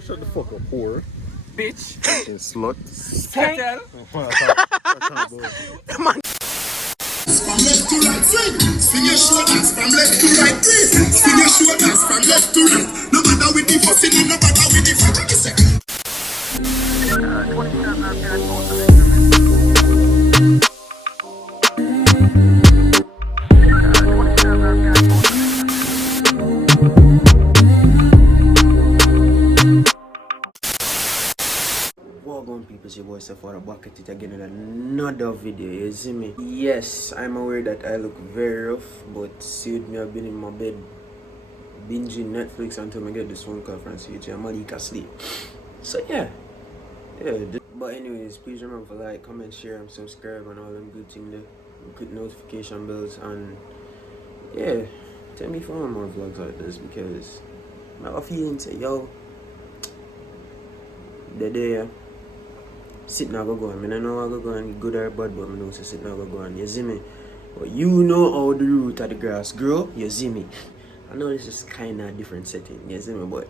Shut the fuck up, whore. Bitch. You slut. Sketel. From left to right, swing your shoulders from left to right, swing your shoulders from left to right. No matter with the fussing, no matter with the fucking. Welcome people, it's your boy Safara back at it again in another video, you see me? Yes, I'm aware that I look very rough, but see with me, I've been in my bed binging Netflix until I get this phone call from CJ and Malik asleep. So yeah. But anyways, please remember to like, comment, share and subscribe and all them good things there. Good notification bells and yeah, tell me for more vlogs like this because my feeling say yo the day sit now go on. I don't know how to go on good or bad, but I know so sit now go on. You see me? But you know how the root of the grass grow, you see me? I know this is kinda a different setting, you see me, but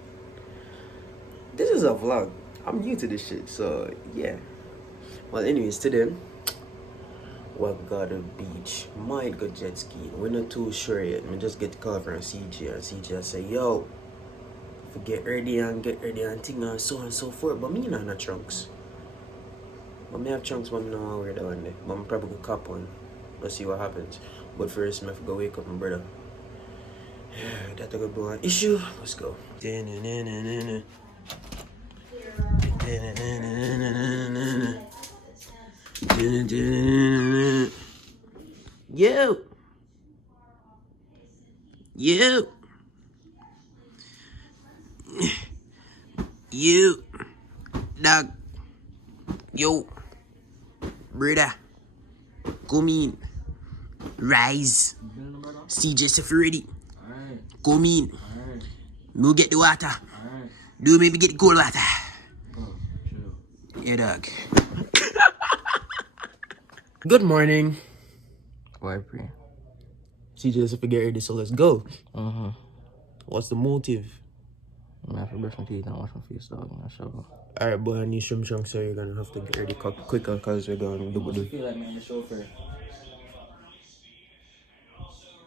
this is a vlog. I'm new to this shit, so yeah. Well anyways, today we got a beach. Might go jet skiing. We're not too sure yet. I just get the call from CJ and CJ say, yo, get ready and thing and so on and so forth. But me not no trunks. But me have trunks, but I'm not wear that one day. But I'm probably gonna cop one. Let's see what happens. But first, I have to go wake up my brother. Yeah, that's a good boy. Issue. Let's go. Yo. You. Dog. Yo. Brother. Come in. Rise. CJ Security. Come in. No get the water. Do maybe get the cold water. Yeah, dog. Good morning. Why pray? CJ said get ready, so let's go. What's the motive? I'm gonna have to brush my teeth and wash my face, dog. I'm not sure. Alright, boy, I need some chunks, so you're gonna have to get ready quicker because we're going to I do. feel like me, I'm the chauffeur.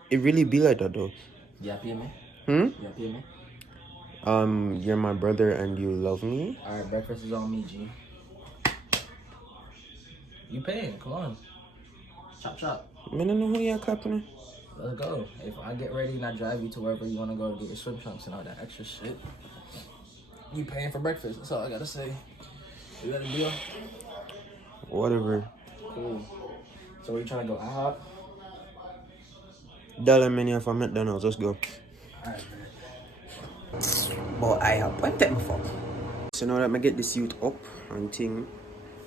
It really be like that though. You happy me? Hmm? You happy me? You're my brother and you love me. Alright, breakfast is on me, G. You paying? Come on. Chop chop. I don't know who you're clapping. Let's go. If I get ready and I drive you to wherever you wanna go to get your swim trunks and all that extra shit, you paying for breakfast. That's all I gotta say. You got a deal? Whatever. Cool. So where you trying to go? IHOP? Dollar menu from McDonald's, let's go. Alright, man. But I have one time for. So now that I get the suit up and thing,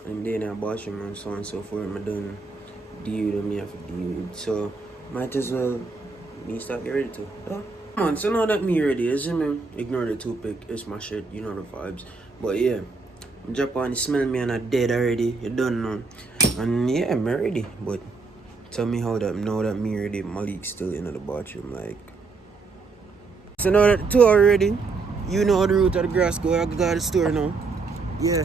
and then I wash them and so on and so forth, I done deal with them, I have to deal with it. So might as well me start get ready to. Yeah. Come on, so now that me ready, you see me? Ignore the toothpick, it's my shit, you know the vibes. But yeah, Japan smell me and I dead already, you don't know. And yeah, I'm ready. But tell me how that now that me ready, Malik's still in the bathroom, like. So now that the two are ready, you know how the route of the grass go, I got the store now. Yeah.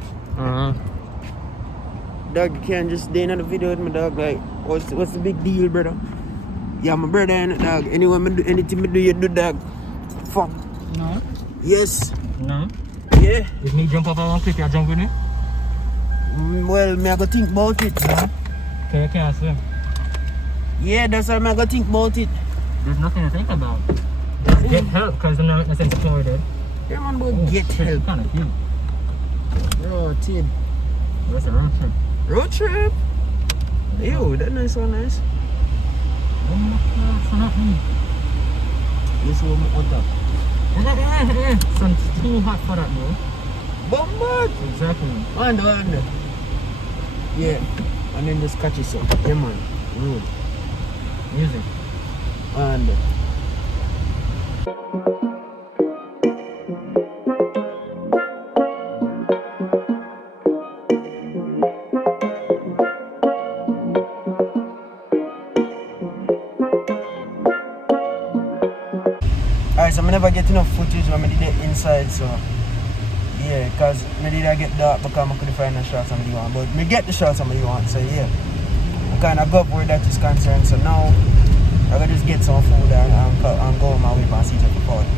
Dog, you can't just stay in the video with my dog, like, what's the big deal, brother? Yeah, my brother and dog. Anyone do anything me do, you do, dog. Fuck. No. Yes. No. Yeah. If me jump up on one cliff, you jump with me? Well, me I go think about it. No. Okay, I can't swim. Yeah, that's why me I go think about it. There's nothing to think about. Just get help, because I'm not in a sense of we're dead. Yeah, man, but get help. Kind of cute. Bro, Tid. That's a road trip. Road trip? Ew, that nice so nice. Oh my God, it's not me. This one more top. Sun's too hot for that, bro. Bombard! Exactly. Under. Yeah. And then just catch yourself. Yeah, man. Road. Music. Under. Alright, so I never get enough footage when I did it inside, so because I did get dark because I couldn't find the shots somebody want. But me get the shots somebody want, so yeah. I kind of got where that is concerned, so now I gotta just get some food and go on my way and see if I can afford it.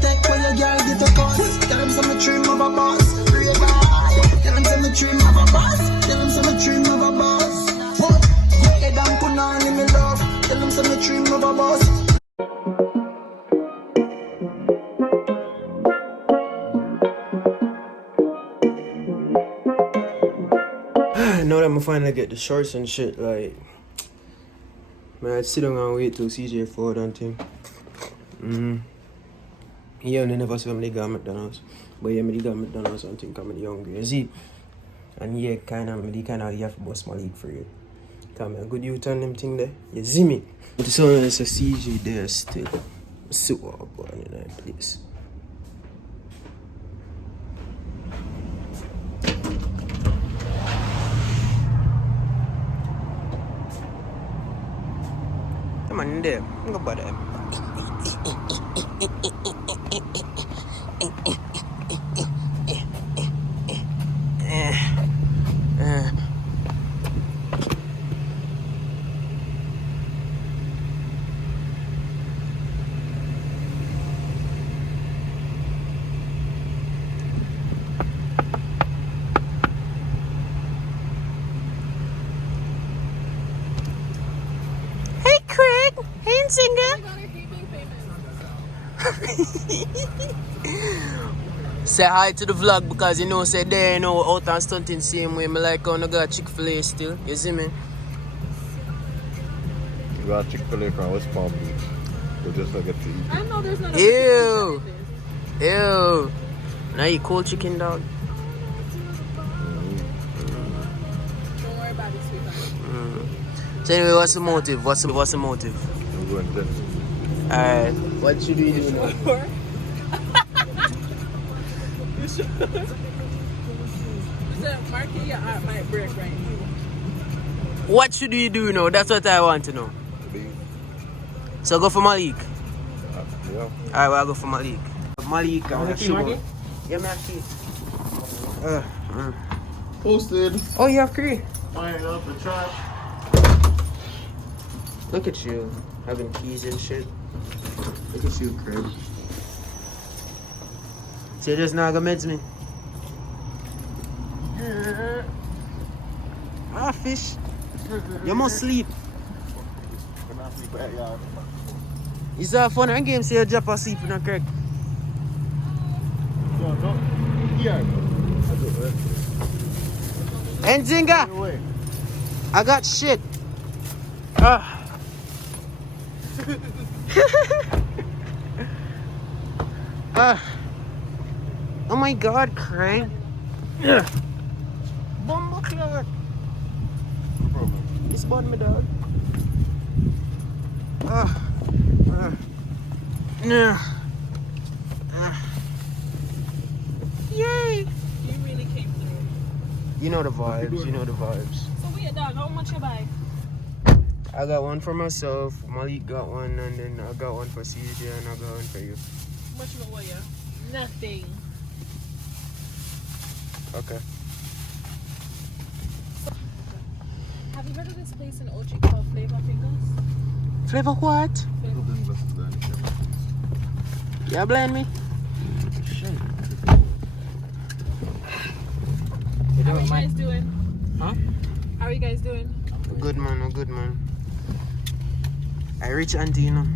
Take where your girl get a cut. Tell them some dream of a boss. Tell them some dream of a boss. Tell them some dream of a boss. Head and put on in me love. Tell them some dream of a boss. Now that I finally get the shorts and shit, like, man, I'd sit down and wait till CJ forward and thing. Yeah, and they never saw me got McDonald's. But yeah, me got McDonald's and think I'm hungry. You see? And yeah, kind of you have to bust my league for you. Come on, good you turn them thing there. You see me? But it's only a CJ there still. So going in that place. Come on in there. Go about that. Hey Craig, hey Nzinga. Say hi to the vlog because you know say there you know out and stunting same way. Me like how I got Chick-fil-A still. You see me? We got Chick-fil-A from West Palm Beach. We just like get to eat. I know there's not a Ew. Ew. Now you cold chicken dog. Don't worry about it, sweetheart. So anyway, what's the motive? What's the motive? We're going to Alright. What should we do now? You sure? You said Marky, your heart might break right here. What should we do now? That's what I want to know. leave. So go for Malik. Yeah. Alright, well, I'll go for Malik. Malik and Sugar. Yeah, man, key. Posted. Oh, you have Cree. Fire up the trash. Look at you, having keys and shit. Look at you, Craig. See, this now gonna meds me. Ah, fish. You must sleep. Is that fun and game? Say you drop asleep in a Craig. And Zinga, I got shit. Oh my God, Craig. Bomba clock. No problem. It's bun me, dog. Yay! You really came through. You know the vibes. You know the vibes. So wait, dog, how much you buy? I got one for myself. Malik got one, and then I got one for CJ, and I got one for you. How much you owe you? Nothing. Okay. Have you heard of this place in Ochi called Flavor Fingers? Flavor what? You blind me? How are you guys doing? Huh? How are you guys doing? Good man, a good man. I rich auntie, you know.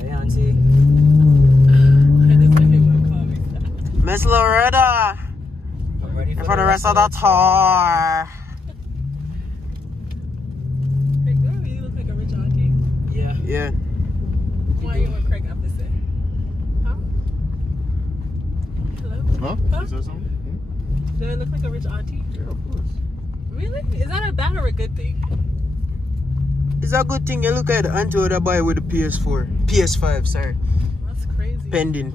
Hey, auntie. Why does everyone call me that? Miss Loretta. I'm ready And for the rest of the tour. Craig, do I really look like a rich auntie? Yeah. Yeah. Why you and Craig have to say? Huh? Hello? Huh? Huh? You said something? Do I look like a rich auntie? Yeah, of course. Really? Is that a bad or a good thing? It's a good thing you look at the auntie with a boy with the PS4. PS5, sorry. That's crazy. Pending.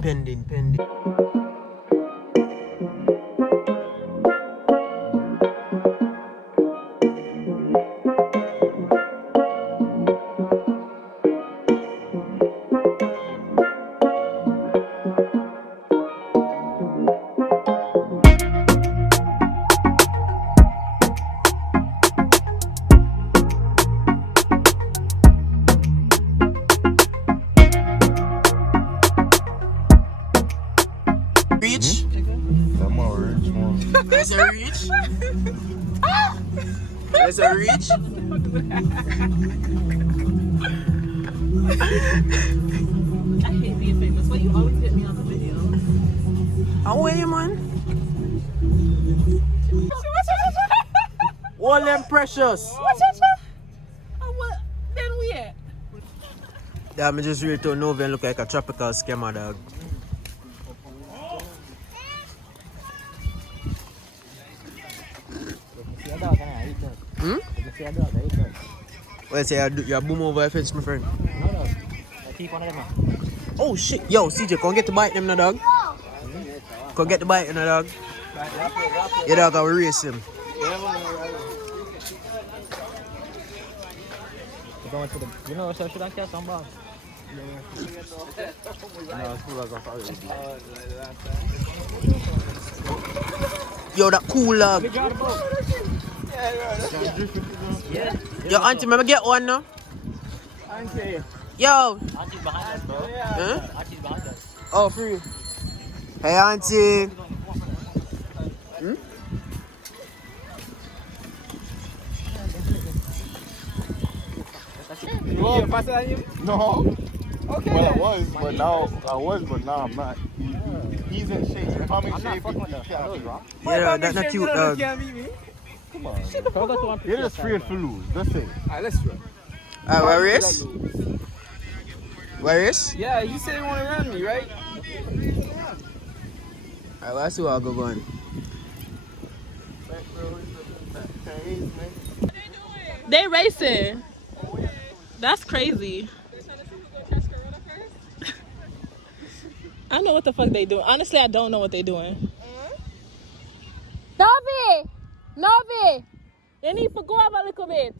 I'm a rich one. That's a reach. That's a reach. I hate being famous. Why you always get me on the video? How are you, man? All them precious. What? Then we at? Damn, I just really don't know if it look like a tropical scammer, dog. Hmm? Well, say you boom over a fence, my friend. No. I keep one of them, man. Oh shit, yo, CJ, come get the bite them, no dog. Come get the bite, no dog. Yeah, dog, I will race him. We're going to the, you know, so should I catch some boss? Yo, that cool dog. Yo, auntie, remember get one now? Auntie. Yo. Auntie's behind us, bro. Huh? Auntie's behind us. Oh, free. Hey, auntie. Hmm? Well, no. Okay. Well, I was, but now I'm not. He's in shape. If I'm in shape, he can't be wrong. Yeah, that's not cute, dog. Come on. You're just afraid to lose. That's it. Alright, let's try. Where is? Where is? Yeah, you said you want to run me, right? Alright, let's see what I'll go on. They racing. That's crazy. I know what the fuck they doing. Honestly, I don't know what they doing. Novi! They need to go up a little bit.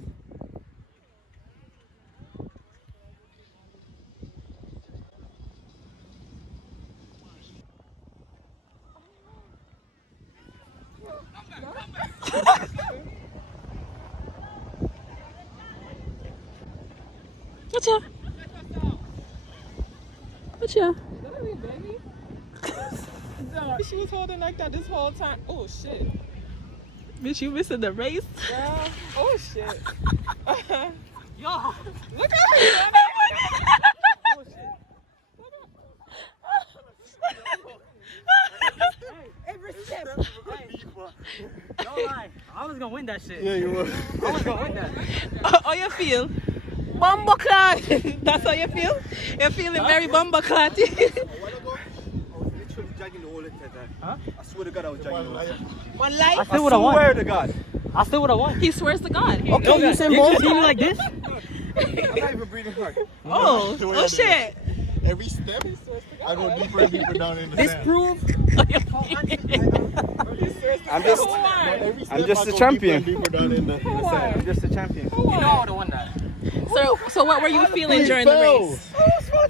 Whatcha? She was holding like that this whole time. Oh shit. Bitch, you missing the race? Girl. Oh shit. Yo. Look at her. Oh shit. Every step. Don't lie. I was gonna win that shit. Yeah, you were. I was gonna win that. How you feel? Bumbo clot. That's how you feel? You're feeling very bumbo clot. Huh? I swear to God I was jogging the whole time. One life? I still would have won. Swear to God. I still would have won. He swears to God. Okay, you say You more? just see me like this? I'm not even breathing hard. Oh shit. Every step, I go deeper and deeper down in the This sand. proof. I'm just Every step, I'm just I a go champion. Deeper and deeper down in the sand. I'm just a champion. You know I would have won that. So what were you feeling during the race? What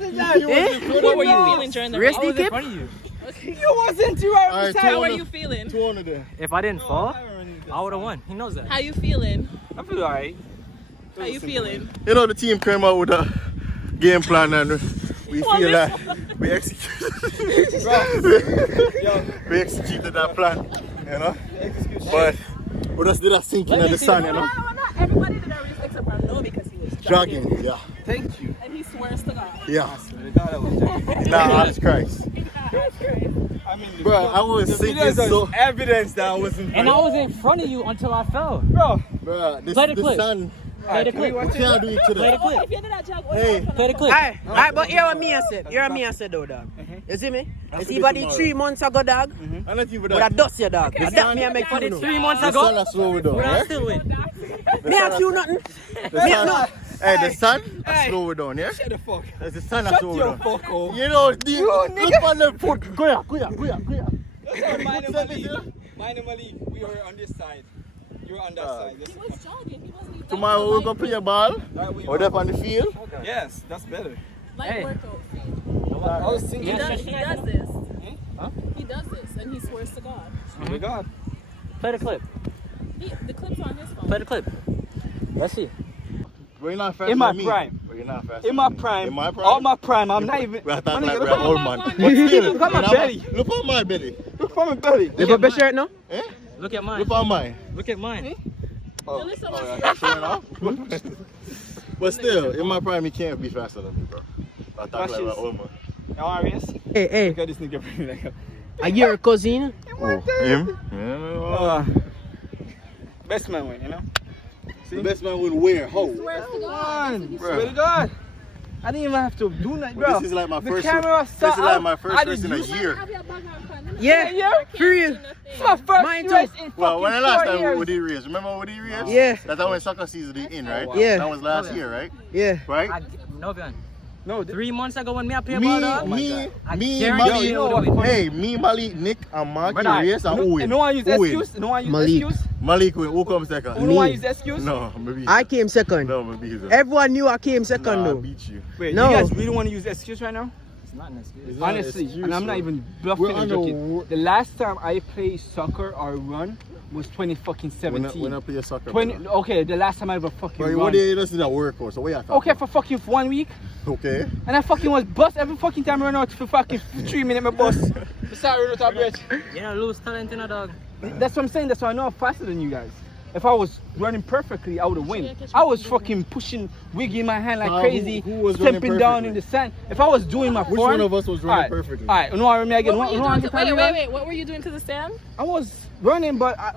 were you feeling during the race? I was in front of you. You wasn't too hard. Alright, How were you feeling? 200 there. If I didn't fall, I would have won. He knows that. How you feeling? I feel alright. How you feeling? You know, the team came out with a game plan and we feel that we we executed that plan, you know. But we just did a sinking in the sun, you know. Not everybody did that race except for no because he was Jogging, yeah. Thank you. and he swears to God. Yeah. God, I was jogging. Nah, that's Christ. I mean, Bro, I was sinking so... evidence that I wasn't. And I was in front of you until I fell. Bro. Bro, this, Play the the clip. sun... Play the clip. We can't do it Play today. the clip. If you did that jog, Hey. Play the clip. Alright, but hear what me I said. Hear what me I said though, dog. You see me? You see about the 3 months ago, dog? I'm not even Would I that. dust you, dog? The That sun- me I make fun of you. 3 months The ago, sun has slowed down, would I yeah? still win? Me ask you nothing. The sun, hey, the sun has slowed down, yeah? Shut the fuck. The sun has slowed down. Fuck off. You know, look on the foot. Go here. Minimally, we were on this side. You were on that side. he was jogging. He wasn't even Tomorrow we're going to play a ball. We're up on the field. Yes, that's better. like Hey. workout. I was thinking. He does this. Huh? He does this and he swears to God. Oh my God. Play the clip. The clip's on his phone. Play the clip. Let's see. We're not fast In my than me. prime. We're not fast In than my me. prime. In my prime. All my prime. I'm not even. We're talking Man, like look we're at old my- man. Look at my Still, belly. Look at my belly. Look for my belly. You got best shirt now? Eh? Look at mine. Look on mine. Look at mine. Oh, yeah, showing off. But still, in my prime, he can't be faster than me, bro. I talk like my old man. You serious? Hey, Look at this nigga bring like a... are you your cousin? Oh, him? Yeah. Best man way, you know? The best man would wear hoe. Man, Bro. swear to God. I didn't even have to do nothing, But bro. this is like my The first. camera This is like my I first did race in a year. Yeah, for real. It's my first Mine race too. in Well, fucking when the last 4 time years. we did race, remember when we did race? Yeah. That's when soccer season is in, right? Yeah. That was last year, right? Yeah. Right? No, Bian. No, 3 months ago when me I play Me, ball, dog. me, I me, guarantee Mali, you know what? hey, me, Mali, Nick, and Marky Brother, race and who win? no one use Who win? excuse. No one use Malik. excuse. Malik win. Who comes second? Who no one use excuse. No, maybe. I came second. No, maybe he's Everyone knew I came second I though. beat you. Wait, No. you guys really want to use excuse right now? It's not an excuse. It's not an Honestly, excuse, and I'm not bro. even bluffing We're and on the joking. wo- The last time I played soccer or run was 2017. When I play soccer. 20. brother. Okay, the last time I ever fucking Bro, run. what day does that work for? So what you talking Okay, for fucking 1 week, Okay. and I fucking was bust every fucking time I run out for fucking 3 minutes. My bus. Sorry, running out of breath. You know, lose talent in a dog. That's what I'm saying. That's why I know I'm faster than you guys. If I was running perfectly, I would have won. I was fucking pushing, wigging my hand like crazy, who was running stepping down perfectly? in the sand. If I was doing my Which form, one of us was running Alright, perfectly? Alright, you know what I remember again? What were you You know what doing I to, remember? wait. What were you doing to the stand? I was running, but I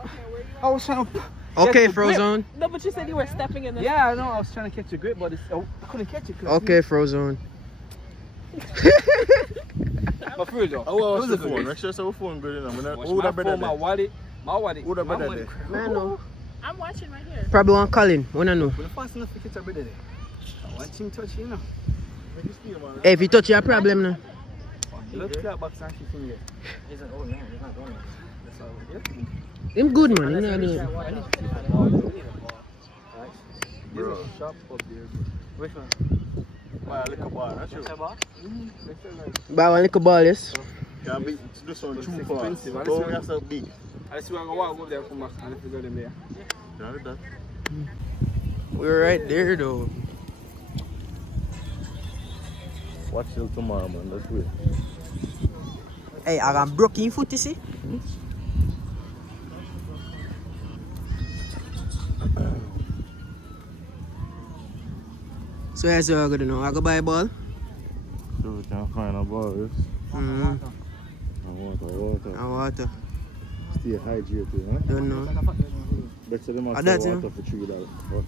was trying to. Okay, get the grip. Frozone. No, but you said you were stepping in the. Yeah, I know. I was trying to catch the grip, but I couldn't catch it. 'cause Okay, Frozone. But for real though, Oh, well, it was a phone. good Make sure it's our phone good enough. Watch Who would my have better phone, my than? wallet, Who would have my better money. than? Man, no. I'm watching right here. Probably one Colin. Wanna know? When the fast enough to catch a brother there. I want him touch you know. Hey, if you touch your problem now. Look at box and shit in there. He's an old man. He's not going That's all right. Yeah. Him good man. Him not doing. Bro. There's a shop up there. Which one? Buy a little bar, that's true. Buy one little ball, yes. Can't be this one too It's far. expensive, Don't honestly. get so big. I see I'm gonna walk over there and come back and if you got them there. Can't do that. We're right there though. Watch till tomorrow, man. Let's wait. Hey, I got broken foot, you see? So here's what I'm gonna know. I go buy a ball. So we can find a ball. Mm-hmm. Water. And water. Stay hydrated, huh? Don't know. Better them Ah, have that's water it. for $3. Watch.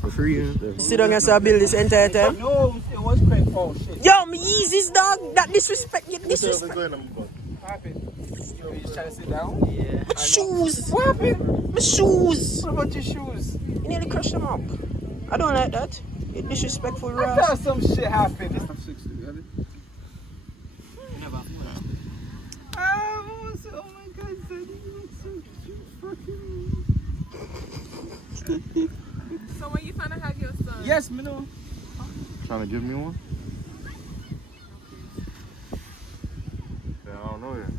For free, you know. Sit down and say I build this entire time. No, it was great. Oh shit. Yo, me Yeezys, dog. That disrespect. You What's disrespect. going on, bro? What happened? You just trying to sit down? Yeah. My shoes. What happened? My shoes. What about your shoes? You nearly crushed them up. I don't like that. You disrespectful, I Ross. thought some shit happened. This stuff six together. Oh my god, son, you look so fucking. So when you finna have your son? Yes, me know. Trying to give me one? Yeah, I don't know yet.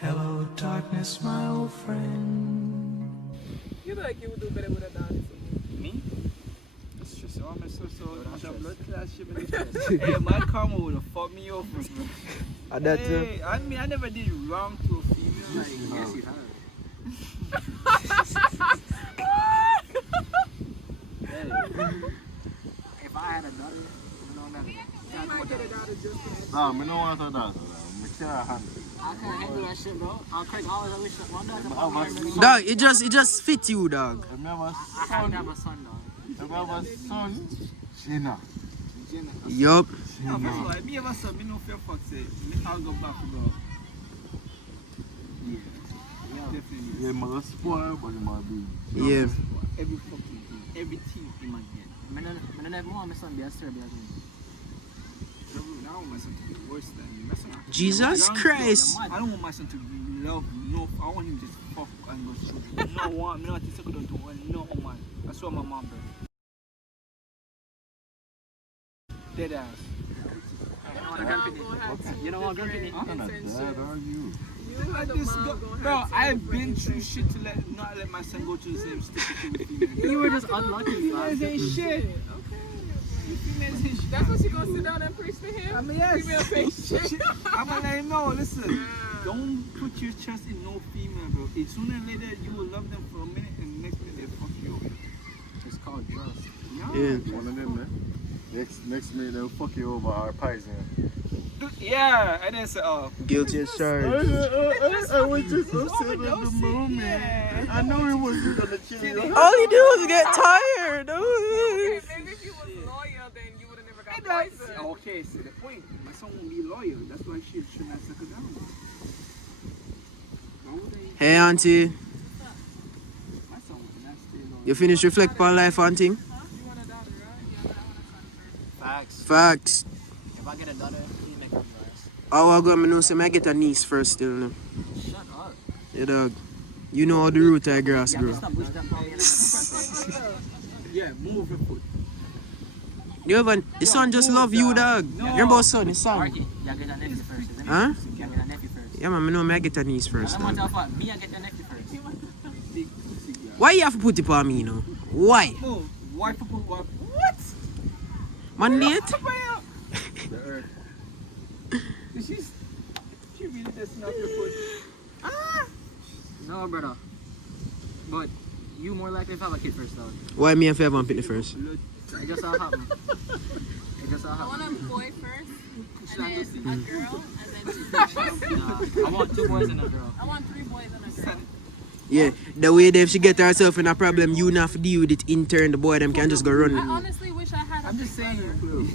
Hello, darkness, my old friend. You look like you would do better with a dance. Me? That's just so I'm so blood class shit. Hey, my karma would have fucked me over, bro. That Hey, I mean, I never did wrong to a female. Like, yes, you have. If I had a daughter, you know that. You might get a daughter just for that. Nah, me no want a dance. Me can't handle it. I can't handle that shit, bro. I'll Craig always wish that one daughter. Dog, it just fit you, dog. If me have a I have to have a son, dog. if me have a son, Shina. Yup. No, first of all, if me ever saw me no fear fuck say, I'll go back to go. Definitely. Yeah, mother spoil, but you might be. Yeah. Every fucking thing, everything in my get. I don't have more. My son be a stir, be a I don't want my son to be worse than me. My son- Jesus Christ. I don't want my son to be love. No, I want him to just fuck and go through. No one, me not think I don't do one. No man. I saw my mom, bro. Dead ass. You know what, Grumpy? I'm not dad, are you? You are the This mom go- gonna bro, have I've been through shit to not let my son go through the same stupid thing with females. You were just unlucky, Females ain't shit. Okay. females his That's what you gonna sit down and preach to him? I mean, yes. Female face shit. I'm gonna let him know, listen, don't put your trust in no female, bro. It's sooner or later you will love them for a minute and the next minute they fuck you up. It's called trust. Yeah. One of them, man. Next minute they'll fuck you over our pies, man. Yeah, and then say, oh. Guilty as charged. I was just upset at the moment. Yeah. I know it wasn't gonna change. All you do is get tired. Okay, maybe if you was loyal, then you would have never got poisoned. Okay, so the point, my son won't be loyal. That's why she should not suck her down. Why would they? Hey, auntie. My son would not stay loyal. You finish reflect on life, auntie? You want a daughter, right? Yeah, Facts. Facts. If I get a daughter, you make me nice. How I go, I know, say, I get a niece first still. No? Shut up. Yeah, dog. You know how the root of grass grow. Yeah, move your foot. You ever, his son just love you, dog. No. You're about son, his son. Marky, you get a nephew first, isn't it? Huh? You get a nephew first. Yeah, man, I know I get a niece first. I'm not Dog. talking about me, I get a nephew first. Why you have to put it on me, now? Why? Move. Why put what? What? Man, late? The earth. She really just knocked your foot. No, brother. But you more likely to have a kid first, though. Why me and Fairban pick the first? It just all happened. It just all I want happened. a boy first, and then a girl, and then 2 girls. Nah, I want 2 boys and a girl. I want 3 boys and a girl. Yeah, the way that if she get herself in a problem, you not have to deal with it in turn. The boy them can just go I run. honestly wish I had a I'm just big saying, brother.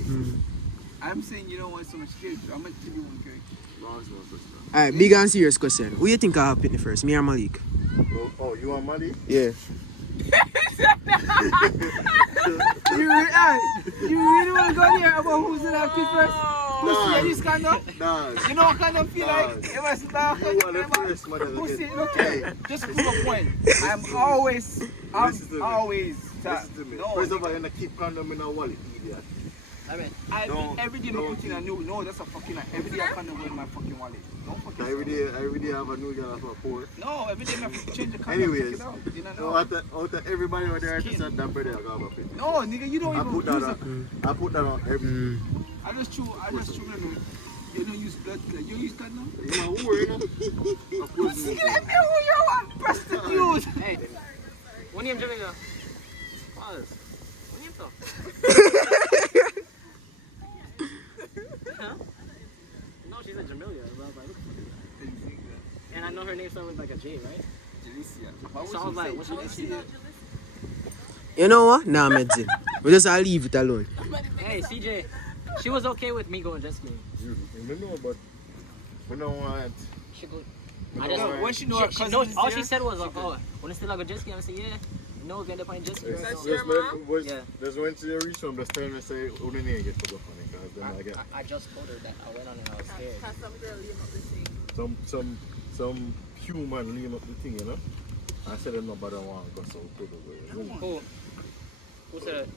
I'm saying you don't want so much kids. I'm gonna give you one kid. Alright, big and serious question. Who you think I'll pick the first? Me or Malik? Oh, you want money? Yeah. You really want to go there about who's gonna have kids first? Pussy and this kind of? Nah. You know what kind of feel like? It was dark. You want the first mother. Pussy, okay. Just to prove a point. I'm always. Listen to me. That. Listen to me. No, First of all, you're gonna keep condom in a wallet, idiot. I mean, every day I put in a new. No, that's a fucking. Every day I condom in my fucking wallet. Don't fucking. Every day I have a new girl for poor. No, every day I change the condom. Anyways, Take it out. You don't so know. out of everybody out there, I just said that brother I got about it. No, nigga, you don't I even put use that it. on. I put that on every. I just chew. You don't use blood. You use condom. You know who you know? Of course. Nigga, let me who you are. Prostitute. hey, when you Jamaica? Pause. When you talk? Huh? No, she's in Jamelia. And I know her name starts with like a J, right? So I was like, what's your name? You know what? Nah, medicine. We just I'll leave it alone. Hey, CJ. She was okay with me going jet skiing. You know, but we don't want. She go. I I just- just. When she know her She cousin knows, is all there, she said was, oh, when it's still like a jet ski, I said, yeah. No, we're gonna find jet ski. That's So, your mom? Yeah. Just went to the reach room, just tell me say, who the name get to go on it, because then I get I just told her that I went on and I was scared. Has some girl leave up the thing. some human lean up the thing, you know. I said nobody want to go so good away. Who? Who said it?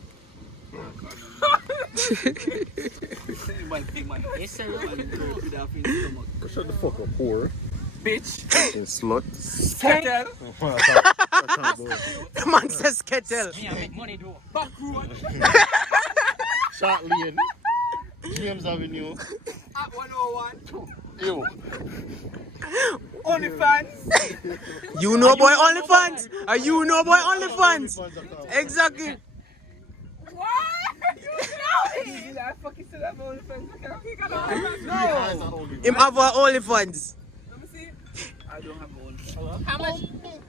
He said it. Shut the fuck up, whore. bitch. In slut. Kettle. The man says kettle. Me, I make money, though. Back road. Short lane. James Avenue. At 101. Yo. OnlyFans. You know boy OnlyFans? Are you know boy OnlyFans? Exactly. What? You know it? I fucking said I have OnlyFans. You got OnlyFans? No. Him have a OnlyFans. Let me see. I don't have OnlyFans. How much?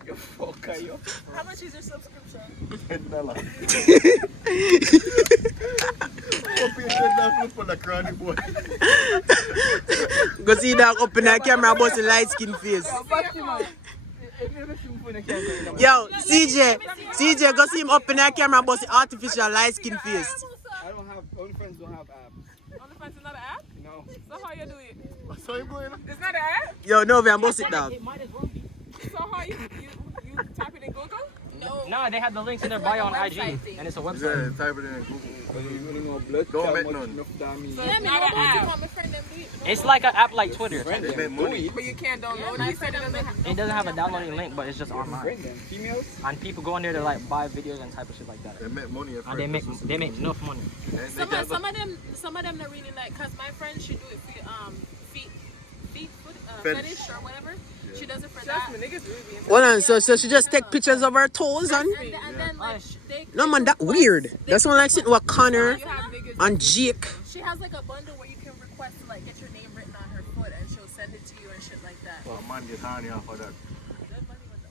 You fucker, yo. How much is your subscription? $10. Hope you did that flip on the cranny boy. Go see that up in that camera about the light skin face. Yo, CJ, go see him up in that camera about the artificial light skin face. I don't have OnlyFans. Don't have apps. OnlyFans is not an app? No. So how you do it? So you going? It's not an app? Yo, no, I'm bust it down. It might as well be. So how you type it in Google? No. No, they have the links in their bio on IG, website thing. and it's a Yeah, website. type it in Google. Don't make none. Yeah, me my friend them do it. It's like an app like Twitter. They make money. But you can't download it. It doesn't have a downloading link, but it's just online. And people go in there to like buy videos and type of shit like that. They make money. And they make enough money. Some of them not really like, cause my friend she do it for feet fetish or whatever. She does it for that. Hold on, so she just take pictures of her toes and then like they no man, that weird. That's one like sitting with Connor and Jake. She has like a bundle where you can request to like get your name written on her foot and she'll send it to you and shit like that. Well, man get horny off of that.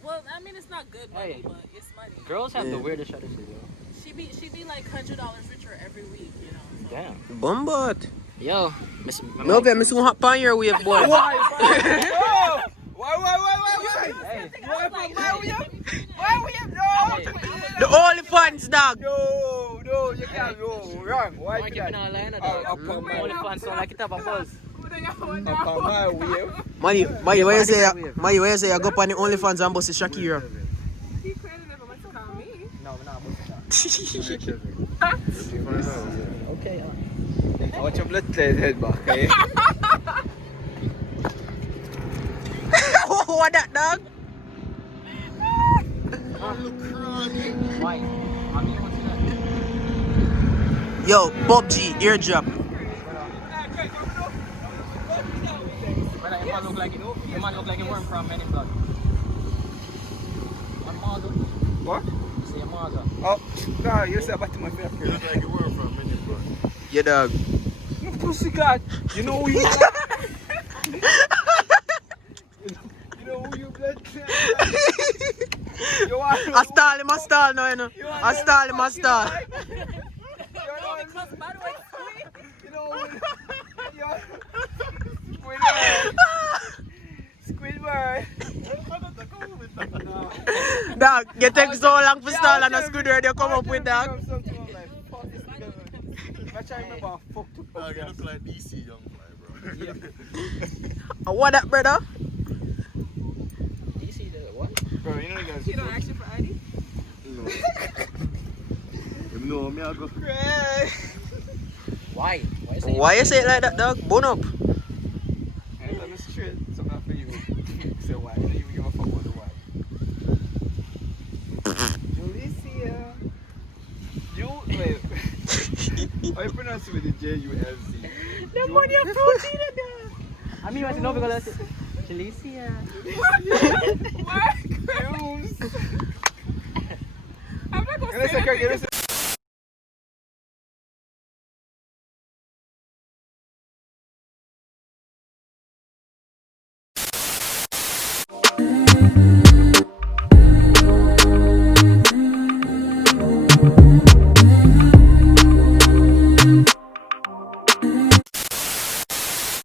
Well, I mean it's not good money, but it's money. Girls have the weirdest fetishes, yo. She be like $100 richer every week, you know. So. Damn. Bombot. Yo, No, okay, Miss hop on your wave, boy. Why? The only fans, dog. No, you can't go wrong. Why Why keep it on line, dog? Only fans sound like it have a buzz. Money, where you say? Money, where you say? I go up on the OnlyFans and bust Shakira. He created it, but it's not me. No, we're not busting that. Okay, I want your blood clot head back, eh? What that, dog? Why? I mean, what's that? Yo, Bob G, eardrop. Brother, your man look like he weren't from Men in Blood. One mother. What? Say a mother. Oh, no, you say about my fair. You look like you were from Minion, bro. Yeah, dog. You pussy god. You know who you are. You know who you blood clot. You are. I stall now, you know. I stall. You know Squidward. Dog, you take so long for stall and a scooter you come up with, dog. I try to remember how fucked up. Dog, you look like DC young boy, bro. What that, brother? DC the what? Bro, you know you guys. You don't actually for ID? No. You know me, I go. Why? Why you say it like that, dog? Bone up. Hey, let me straight. Something for you. Say why? You don't even give a fuck about the why. Julicia. Wait. How you pronounce it with the J-U-L-C? The money of protein in there. I mean, what's the novel called? Jalicia. I'm not gonna say that.